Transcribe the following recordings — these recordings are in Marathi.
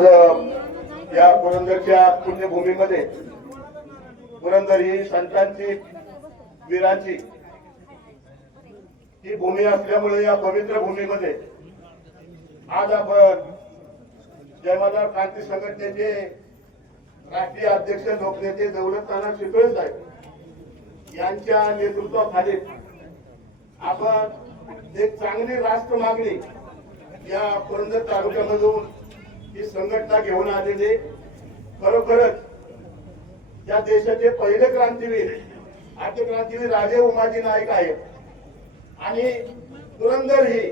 आज या पुरंदरच्या पुण्यभूमीमध्ये पुरंदर ही संतांची वीरांची ही भूमी असल्यामुळे या पवित्र भूमीमध्ये आज आपण जयमादार क्रांती संघटनेचे राष्ट्रीय अध्यक्ष लोकनेते दौलत शितोळे साहेब यांच्या नेतृत्वाखाली आपण एक चांगली राष्ट्र मागणी या पुरंदर तालुक्यामधून ही संघटना घेऊन आलेली खरोखरच या देशाचे पहिले क्रांतीवीर आद्य क्रांतीवीर राजे उमाजी नाईक आहेत. आणि पुरंदर ही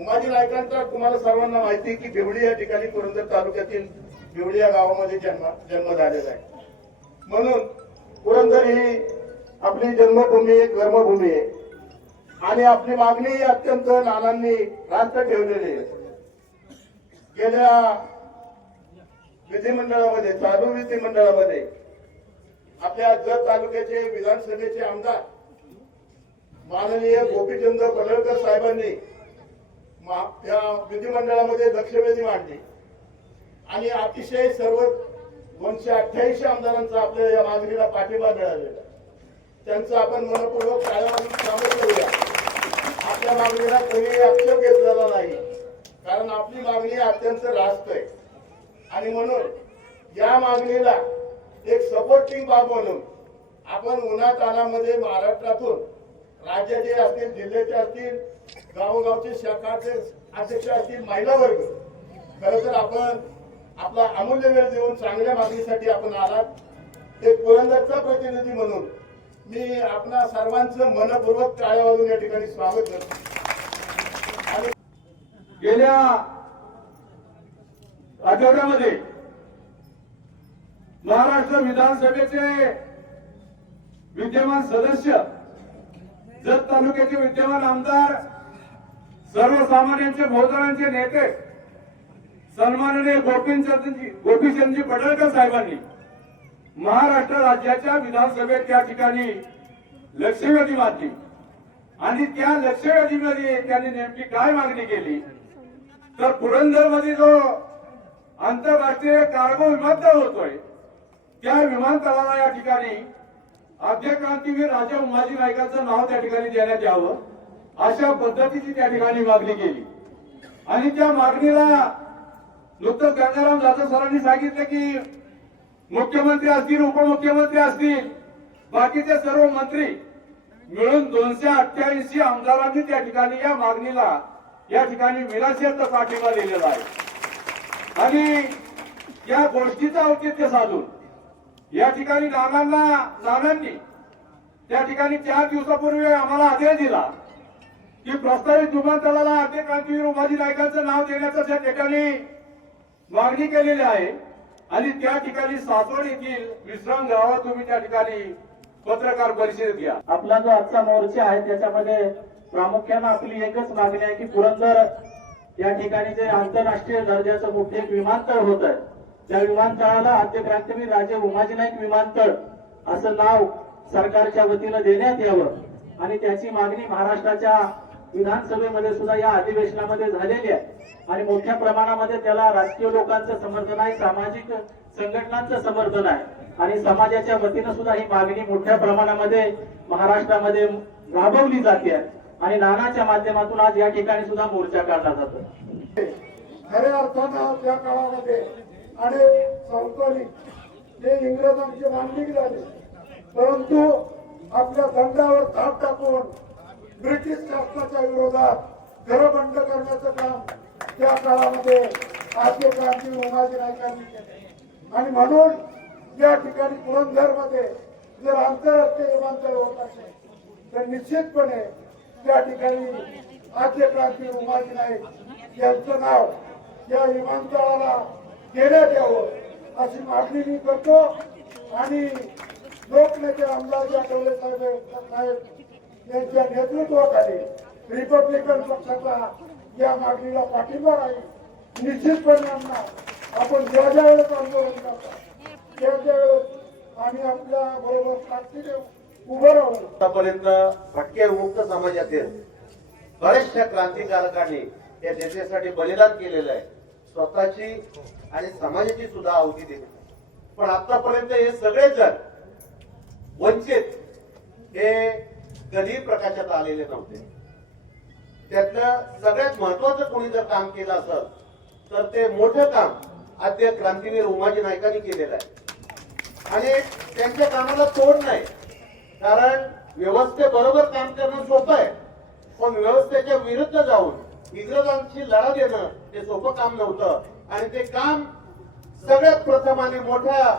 उमाजी नायकांचा तुम्हाला सर्वांना माहिती आहे की बिवडी या ठिकाणी पुरंदर तालुक्यातील बिवडी या गावामध्ये जन्म जन्म झालेला आहे. म्हणून पुरंदर ही आपली जन्मभूमी आहे कर्मभूमी आहे. आणि आपली मागणीही अत्यंत नानांनी रास्त ठेवलेली आहे. गेल्या विधिमंडळामध्ये चालू विधिमंडळामध्ये आपल्या जत तालुक्याचे विधानसभेचे आमदार माननीय गोपीचंद पडळकर साहेबांनी मा- या विधिमंडळामध्ये लक्षवेधी मांडली. आणि अतिशय सर्व दोनशे अठ्ठ्याऐंशी आमदारांचा आपल्या या मागणीला पाठिंबा मिळालेला. त्यांचं आपण मनपूर्वक काळामध्ये स्वागत करूया. आपल्या मागणीला कोणी आक्षेप घेतलेला नाही. कारण आपली मागणी अत्यंत रास्त आहे. आणि म्हणून या मागणीला एक सपोर्टिंग बाब म्हणून आपण उन्हा उन्हातानामध्ये महाराष्ट्रातून राज्याचे असतील जिल्ह्याचे असतील गावोगावचे शाखाचे अध्यक्ष असतील महिला वर्ग खरं तर आपण आपला अमूल्य वेळ देऊन चांगल्या मागणीसाठी आपण आलात. एक पुरंदरचा प्रतिनिधी म्हणून मी आपणा सर्वांचं मनपूर्वक टाळ्या वाजून या ठिकाणी स्वागत करतो. गेल्या आठवड्यामध्ये महाराष्ट्र विधानसभेचे विद्यमान सदस्य जत तालुक्याचे विद्यमान आमदार सर्वसामान्यांचे बहुजनांचे नेते सन्माननीय गोपीचंदजी गोपीचंदजी पडळकर साहेबांनी महाराष्ट्र राज्याच्या विधानसभेत त्या ठिकाणी लक्षवेधी मांडली. आणि त्या लक्षवेधीमध्ये त्यांनी नेमकी काय मागणी केली? तर पुरंदरमध्ये जो आंतरराष्ट्रीय कार्गो विमानतळ होतोय त्या विमानतळाला या ठिकाणी आद्य क्रांतीवीर राजा उमाजी नायकांचं नाव त्या ठिकाणी देण्यात यावं अशा पद्धतीची त्या ठिकाणी मागणी केली. आणि त्या मागणीला नुकतंच गंगाराम जाधव सरांनी सांगितलं की मुख्यमंत्री असतील उपमुख्यमंत्री असतील बाकीचे सर्व मंत्री मिळून दोनशे अठ्ठ्याऐंशी आमदारांनी त्या ठिकाणी या मागणीला या ठिकाणी विनाशर्थ पाठिंबा दिलेला आहे. आणि या गोष्टीचं औचित्य साधून या ठिकाणी नानांना नानांनी त्या ठिकाणी चार दिवसापूर्वी आम्हाला आदेश दिला की प्रस्तावित विमानतळाला आद्य क्रांतीवीर उभाजी नायकांचं नाव देण्याचं त्या ठिकाणी मागणी केलेली आहे. आणि त्या ठिकाणी सासवड येथील विश्राम गावात तुम्ही त्या ठिकाणी पत्रकार परिषद घ्या. आपला जो आजचा मोर्चा आहे त्याच्यामध्ये प्रामुख्यानं आपली एकच मागणी आहे की पुरंदर या ठिकाणी जे आंतरराष्ट्रीय दर्जाचं मोठे एक विमानतळ होत आहे त्या विमानतळाला आद्य क्रांतीवीर राजे उमाजी नाईक विमानतळ असं नाव सरकारच्या वतीनं देण्यात यावं. आणि त्याची मागणी महाराष्ट्राच्या विधानसभेमध्ये सुद्धा या अधिवेशनामध्ये झालेली आहे. आणि मोठ्या प्रमाणामध्ये त्याला राजकीय लोकांचं समर्थन आहे सामाजिक संघटनांचं समर्थन आहे. आणि समाजाच्या वतीनं सुद्धा ही मागणी मोठ्या प्रमाणामध्ये महाराष्ट्रामध्ये राबवली जाते. आहे आणि नानाच्या माध्यमातून आज या ठिकाणी सुद्धा मोर्चा काढला जातो. खऱ्या अर्थानं या काळामध्ये अनेक संस्थांनी ते इंग्रजांचे मांडणी झाले. परंतु आपल्या दंडावर थाप टाकून ब्रिटिश शासनाच्या विरोधात घरबंड करण्याचं काम त्या काळामध्ये आद्य क्रांती उमाजी नायकांनी केले. आणि म्हणून या ठिकाणी पुरंदरमध्ये जर आंतरराष्ट्रीय विमानतळ होत असेल तर निश्चितपणे त्या ठिकाणी आद्य क्रांती उमाजी नाईक यांचं नाव या विमानतळाला देण्यात यावं अशी मागणी मी करतो. आणि लोकनेते आमदार आठवले साहेब साहेब यांच्या नेतृत्वाखाली रिपब्लिकन पक्षाचा या मागणीला पाठिंबा राहील. निश्चितपणे आम्हाला आपण ज्या ज्या वेळेस आंदोलन करतो त्या त्या वेळेस आम्ही आपल्या बरोबर ताकदीने उभं राहू आतापर्यंत भटके मुक्त समाजातील बऱ्याचशा क्रांतिकारकांनी या देशासाठी बलिदान केलेलं आहे. स्वतःची आणि समाजाची सुद्धा आहुती दिली. पण आतापर्यंत हे सगळेजण वंचित हे कधी प्रकाशात आलेले नव्हते. त्यातलं सगळ्यात महत्वाचं कोणी जर काम केलं असेल तर ते मोठं काम आद्य क्रांतीवीर उमाजी नायकांनी केलेलं आहे. आणि त्यांच्या कामाला तोड नाही. कारण व्यवस्थेबरोबर काम करणं सोपं आहे. पण व्यवस्थेच्या विरुद्ध जाऊन इंग्रजांशी लढा देणं हे सोपं काम नव्हतं. आणि ते काम सगळ्यात प्रथम आणि मोठ्या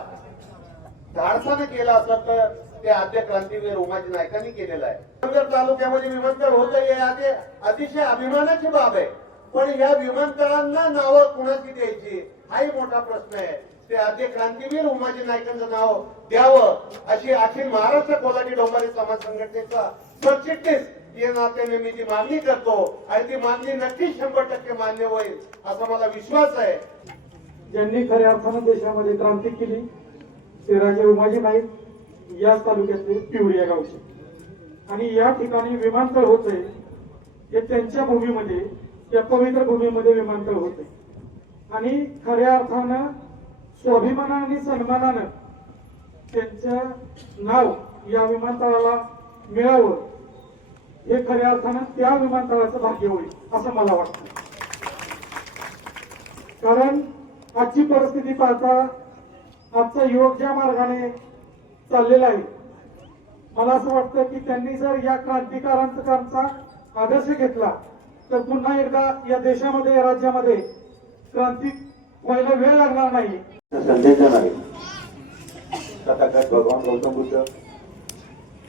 धाडसानं केलं असं तर ते आद्य क्रांतीवीर उमाजी नायकांनी केलेलं आहे. नगर तालुक्यामध्ये विमानतळ होत हे अतिशय अभिमानाची बाब आहे. पण या विमानतळांना नावं कुणाची द्यायची? हाही मोठा प्रश्न आहे. ते आद्य क्रांतीवीर उमाजी नायकांचं नाव द्यावं अशी अखिल महाराष्ट्र कोल्हाटी डोंबारी समाज संघटनेचा सरचिटणीस या नात्याने मी ती मागणी करतो आणि ती मागणी नक्की शंभर टक्के मान्य होईल असा मला विश्वास आहे. ज्यांनी खऱ्या अर्थानं देशामध्ये क्रांती केली ते राजे उमाजी नाईक याच तालुक्यातले पिवळी या गावचे. आणि या ठिकाणी विमानतळ होते हे त्यांच्या भूमीमध्ये त्या पवित्र भूमीमध्ये विमानतळ होते आणि खऱ्या अर्थानं स्वाभिमानानं आणि सन्मानानं त्यांचं नाव या विमानतळाला मिळावं. हे खऱ्या अर्थानं त्या विमानतळाचं भाग्य होईल असं मला वाटतं. कारण आजची परिस्थिती पाहता आजचा युवक ज्या मार्गाने चाललेला आहे मला असं वाटतं की त्यांनी जर या क्रांतिकारांचा आदर्श घेतला तर पुन्हा एकदा या देशामध्ये या राज्यामध्ये क्रांती व्हायला वेळ लागणार नाही. संदेश आहे तथागत भगवान गौतम बुद्ध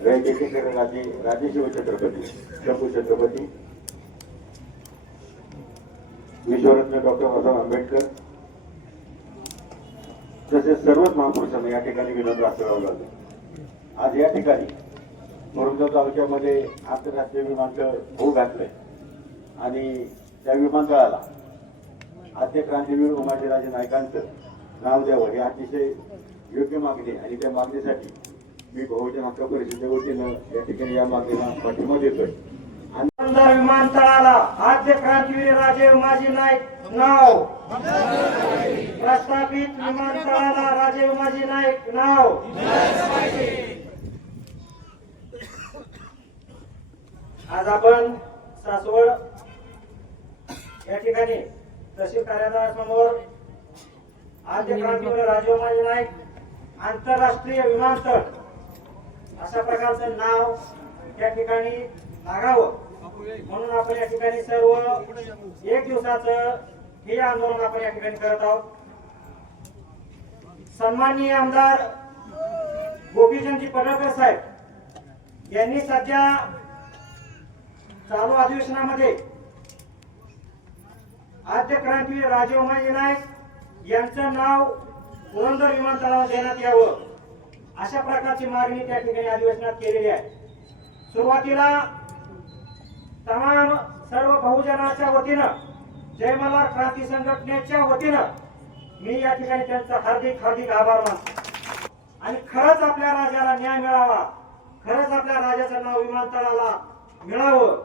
रयकेशेश्वर राजे राजेशिव छत्रपती शंभू छत्रपती विश्वरत्न डॉक्टर बाबासाहेब आंबेडकर तसेच सर्वच महापुरुषांना या ठिकाणी विनोद करावं लागलं आज या ठिकाणी मुरुमगाव तालुक्यामध्ये आंतरराष्ट्रीय विमानतळ होऊ घातलंय. आणि त्या विमानतळाला आद्य क्रांतीवीर उमाजीराजे नायकांचं नाव द्यावं हे अतिशय योग्य मागणी आणि त्या मागणीसाठी मी बहुजन हक्क परिषदेच्या वतीनं या ठिकाणी या मागणीला पाठिंबा देतोय. विमानतळाला आद्य क्रांतीवीर राजे उमाजी नाईक नाव. प्रस्थापित विमानतळाला राजे उमाजी नाईक नाव. आज आपण सासवड या ठिकाणी तहसील कार्यालयासमोर आद्य क्रांतीवर राजे नाईक आंतरराष्ट्रीय विमानतळ अशा प्रकारचं नाव या ठिकाणी लागावं. म्हणून आपण या ठिकाणी सर्व एक दिवसाचं हे आंदोलन आपण या ठिकाणी करत आहोत. सन्माननीय आमदार गोपीचंदजी पडळकर साहेब यांनी सध्या चालू अधिवेशनामध्ये आद्य क्रांतीवीर राजे उमाजी नाईक यांचं नाव पुरंदर विमानतळावर देण्यात यावं. अशा प्रकारची मागणी त्या ठिकाणी अधिवेशनात केलेली आहे. सुरुवातीला तमाम सर्व बहुजनाच्या वतीनं जयमला क्रांती संघटनेच्या वतीनं मी या ठिकाणी त्यांचा हार्दिक हार्दिक आभार मानतो. आणि खरंच आपल्या राजाला न्याय मिळावा खरंच आपल्या राजाचं नाव विमानतळाला मिळावं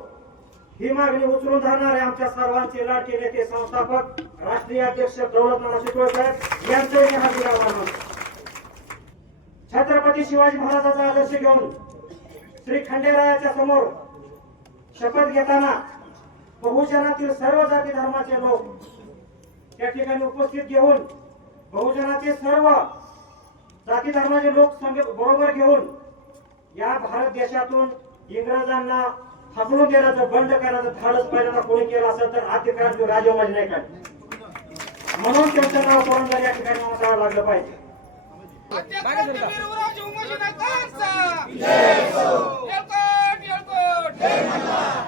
ही मागणी उचलून धरणारे आमच्या सर्वांचे लाडके नेते संस्थापक राष्ट्रीय अध्यक्ष दौलत नाना साहेब यांचंही हार्दिक छत्रपती शिवाजी महाराजांचा आदर्श घेऊन श्री खंडेरायाच्या समोर शपथ घेताना बहुजनातील सर्व जाती धर्माचे लोक त्या ठिकाणी उपस्थित घेऊन बहुजनाचे सर्व जाती धर्माचे लोक बरोबर घेऊन या भारत देशातून इंग्रजांना हकलून देण्याचं बंद करायचं धाडस पहिल्यांदा कोणी केलं असेल तर आद्य क्रांती राजे नाही नाईकांनी म्हणून त्यांचं नाव पुरंदर या ठिकाणी नाव लागलं पाहिजे.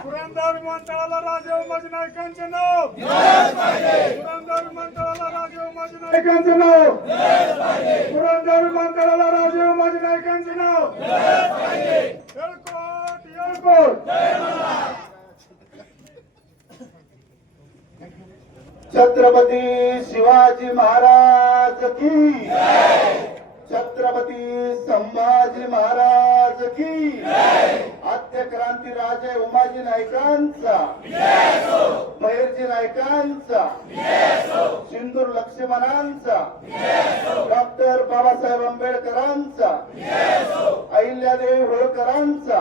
पुरंदर विमानतळाला राजे उमाजी नायकांचे नाव! पुरंदर विमानतळाला राजे उमाजी नायकांचे नाव! पुरंदर विमानतळाला राजे उमाजी नायकांचे नाव! येळकोट येळकोट! छत्रपती शिवाजी महाराज की छत्रपती संभाजी महाराज की आद्य क्रांती राजे उमाजी नायकांचा मयूरजी नायकांचा सिंदूर लक्ष्मणांचा डॉक्टर बाबासाहेब आंबेडकरांचा अहिल्यादेवी होळकरांचा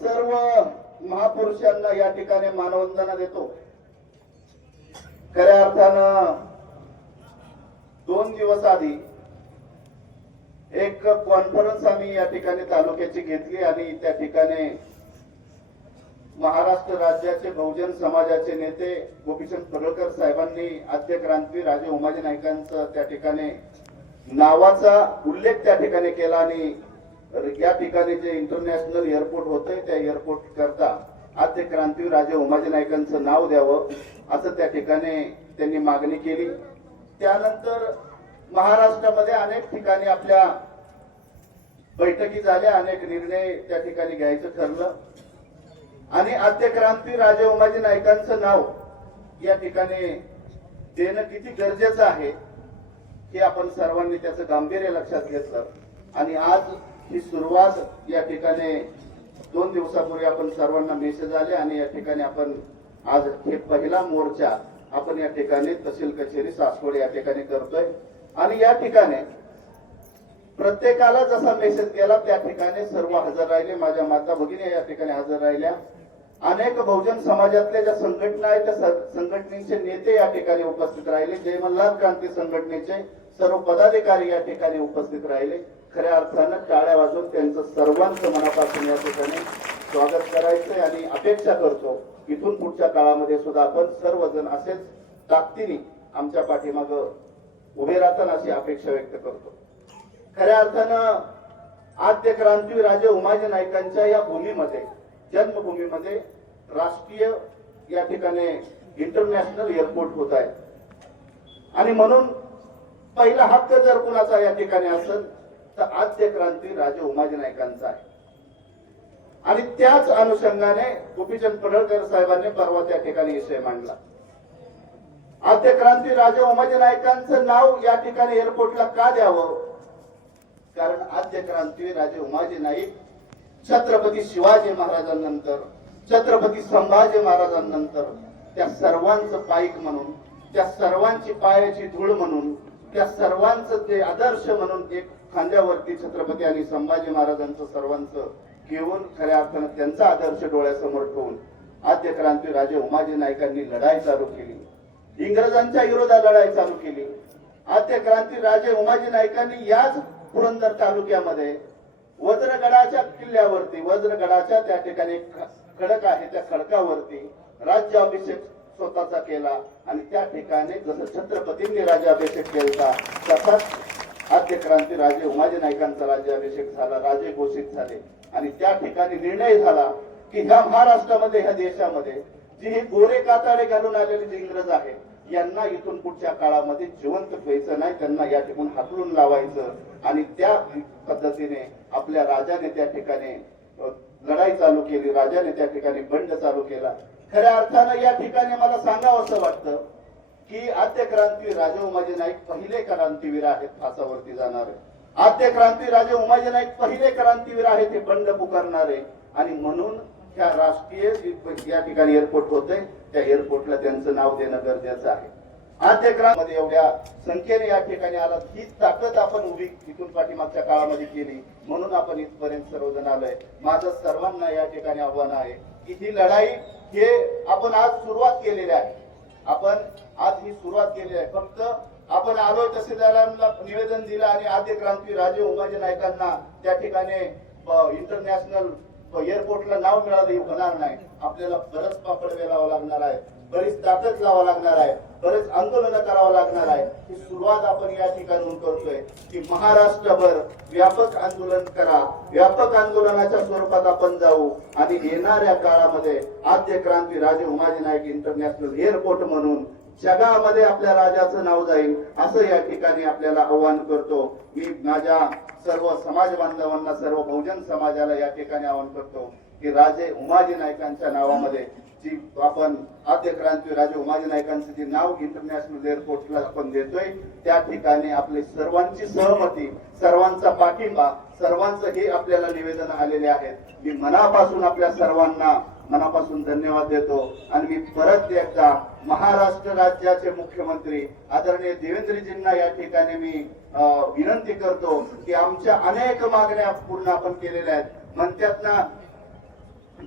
सर्व महापुरुषांना या ठिकाणी मानवंदना देतो. खऱ्या अर्थानं दोन दिवस आधी एक कॉन्फरन्स आम्ही या ठिकाणी तालुक्याची घेतली आणि त्या ठिकाणी महाराष्ट्र राज्याचे बहुजन समाजाचे नेते गोपीचंद पडळकर साहेबांनी आद्य क्रांती राजे उमाजी नाईकांचं त्या ठिकाणी नावाचा उल्लेख त्या ठिकाणी केला आणि या ठिकाणी जे इंटरनॅशनल एअरपोर्ट होते त्या एअरपोर्ट करता आद्य क्रांती राजे उमाजी नाईकांचं नाव द्यावं असं त्या ठिकाणी त्यांनी मागणी केली. त्यानंतर महाराष्ट्रामध्ये अनेक ठिकाणी आपल्या बैठकी झाल्या अनेक निर्णय त्या ठिकाणी घ्यायचं ठरलं. आणि आद्य क्रांती राजे उमाजी नायकांचं नाव या ठिकाणी देणं किती गरजेचं आहे हे आपण सर्वांनी त्याचं गांभीर्य लक्षात घेतलं. आणि आज ही सुरुवात या ठिकाणी दोन दिवसापूर्वी आपण सर्वांना मेसेज आले आणि या ठिकाणी आपण आज हे पहिला मोर्चा आपण या ठिकाणी तहसील कचेरी सासवड या ठिकाणी करतोय. आणि या ठिकाणी प्रत्येकाला जसा मेसेज गेला त्या ठिकाणी सर्व हजर राहिले. माझ्या माता भगिनी या ठिकाणी हजर राहिल्या. अनेक बहुजन समाजातल्या ज्या संघटना आहेत त्या संघटनेचे नेते या ठिकाणी उपस्थित राहिले. जय मल्हार क्रांती संघटनेचे सर्व पदाधिकारी या ठिकाणी उपस्थित राहिले. खऱ्या अर्थानं टाळ्या वाजवून त्यांचं सर्वांचं मनापासून या ठिकाणी स्वागत करायचंय आणि अपेक्षा करतो इथून पुढच्या काळामध्ये सुद्धा आपण सर्वजण असेच ताकदीने आमच्या पाठीमाग उभे राहताना अशी अपेक्षा व्यक्त करतो. खऱ्या अर्थानं आद्य क्रांती राजे उमाजी नाईकांच्या या भूमीमध्ये जन्मभूमीमध्ये राष्ट्रीय या ठिकाणी इंटरनॅशनल एअरपोर्ट होत आहे. आणि म्हणून पहिला हक्क जर कुणाचा या ठिकाणी असेल तर आद्य क्रांती राजे उमाजी नायकांचा आहे. आणि त्याच अनुषंगाने गोपीचंद पडळकर साहेबांनी परवा त्या ठिकाणी विषय मांडला. आद्य क्रांती राजे उमाजी नायकांचं नाव या ठिकाणी एअरपोर्टला का द्यावं? कारण आद्य क्रांती राजे उमाजी नाईक छत्रपती शिवाजी महाराजांनंतर छत्रपती संभाजी महाराजांनंतर त्या सर्वांचं पाईक म्हणून त्या सर्वांची पायाची धूळ म्हणून त्या सर्वांचं ते आदर्श म्हणून एक खांद्यावरती छत्रपती आणि संभाजी महाराजांचं सर्वांचं घेऊन खऱ्या अर्थानं त्यांचा आदर्श डोळ्यासमोर ठेवून आद्य क्रांती राजे उमाजी नायकांनी लढाई चालू केली. इंग्रजांच्या विरोधात लढाई चालू केली. आद्य क्रांती राजे उमाजी नायकांनी याच पुरंदर तालुक्यामध्ये वज्रगडाच्या किल्ल्यावरती वज्रगडाच्या त्या ठिकाणी खडक आहे त्या खडकावरती राज्याभिषेक स्वतःचा केला आणि त्या ठिकाणी जसं छत्रपतींनी राज्याभिषेक केला तसाच आद्य क्रांती राजे उमाजी नाईकांचा राज्याभिषेक झाला राजे घोषित झाले. आणि त्या ठिकाणी निर्णय झाला की ह्या महाराष्ट्रामध्ये ह्या देशामध्ये जी हे गोरे कातारे घालून आलेले जे इंग्रज आहेत यांना इथून पुढच्या काळामध्ये जिवंत व्हायचं नाही त्यांना या ठिकाणी हाकलून लावायचं आणि त्या पद्धतीने आपल्या राजाने त्या ठिकाणी लढाई चालू केली राजाने त्या ठिकाणी बंड चालू केला. खऱ्या अर्थानं या ठिकाणी मला सांगावं असं वाटतं की आद्य क्रांती राजे उमाजी नाईक पहिले क्रांतीवीर आहेत फासावरती जाणारे. आद्य क्रांती राजे उमाजी नाईक पहिले क्रांतीवीर आहेत हे बंड पुकारणारे. आणि म्हणून त्या राष्ट्रीय या ठिकाणी एअरपोर्ट होते त्या एअरपोर्टला त्यांचं नाव देणं गरजेचं आहे. आद्य क्रांतीमध्ये एवढ्या संख्येने या ठिकाणी आला ही ताकद आपण उभी इथून पाठीमागच्या काळामध्ये केली. म्हणून आपण इथपर्यंत सर्वजण आलोय. माझं सर्वांना या ठिकाणी आव्हान आहे की ही लढाई हे आपण आज सुरुवात केलेली आहे. आपण आज ही सुरुवात केली आहे. फक्त आपण आलोय तहसीलदारांना निवेदन दिलं आणि आद्य क्रांती राजे उमाजी नायकांना त्या ठिकाणी इंटरनॅशनल एअरपोर्टला नाव मिळालं हे होणार नाही. आपल्याला बरंच पापड लावा लागणार आहे. बरीच ताकद लावा लागणार आहे. बरेच आंदोलन करावं लागणार आहे. ही सुरुवात आपण या ठिकाणून करतोय की महाराष्ट्रभर व्यापक आंदोलन करा. व्यापक आंदोलनाच्या स्वरूपात आपण जाऊ आणि येणाऱ्या काळामध्ये आद्य क्रांती राजे उमाजी नाईक इंटरनॅशनल एअरपोर्ट म्हणून जगामध्ये आपल्या राजाचं नाव जाईल असं या ठिकाणी आपल्याला आव्हान करतो. मी माझ्या सर्व समाज बांधवांना सर्व बहुजन समाजाला या ठिकाणी आवाहन करतो की राजे उमाजी नायकांच्या नावामध्ये जी आपण आद्य क्रांती राजे उमाजी नायकांचं जे नाव इंटरनॅशनल एअरपोर्टला आपण देतोय त्या ठिकाणी आपली सर्वांची सहमती सर्वांचा पाठिंबा सर्वांचं हे आपल्याला निवेदन आलेले आहेत. मी मनापासून आपल्या सर्वांना मनापासून धन्यवाद देतो. आणि मी परत एकदा महाराष्ट्र राज्याचे मुख्यमंत्री आदरणीय देवेंद्रजींना या ठिकाणी मी विनंती करतो की आमच्या अनेक मागण्या पूर्ण आपण केलेल्या आहेत. म्हणतात ना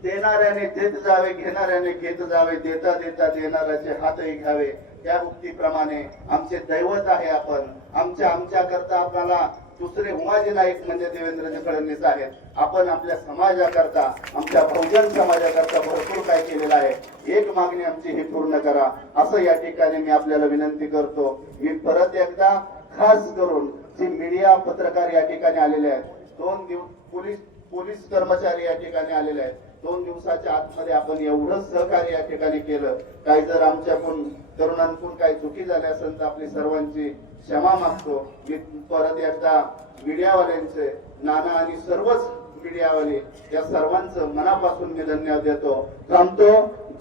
देणाऱ्याने देत जावे घेणाऱ्याने घेत जावे देता देता देणाऱ्याचे हातही घ्यावे. त्या उक्तीप्रमाणे आमचे दैवत आहे आपण. आमच्या आमच्या करता आपल्याला दुसरे उमाजी नाईक म्हणजे देवेंद्रजी फडणवीस आहेत. आपण आपल्या समाजाकरता आमच्या बहुजन समाजाकरता भरपूर काय केलेलं आहे. एक मागणी आमची ही पूर्ण करा. असं या ठिकाणी मी आपल्याला विनंती करतो. मी परत एकदा खास करून जे मीडिया पत्रकार या ठिकाणी आलेले आहेत दोन दिवस पोलीस पोलीस कर्मचारी या ठिकाणी आलेले आहेत दोन दिवसाच्या आतमध्ये आपण एवढं सहकार्य या ठिकाणी केलं. काही जर आमच्याकडून तरुणांकडून काही चुकी झाली असेल तर आपली सर्वांची क्षमा मागतो. मी परत एकदा मीडियावाल्यांचे नाना आणि सर्वच मीडियावाले या सर्वांचं मनापासून मी धन्यवाद देतो. थांबतो.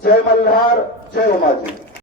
जय मल्हार जय उमाजी.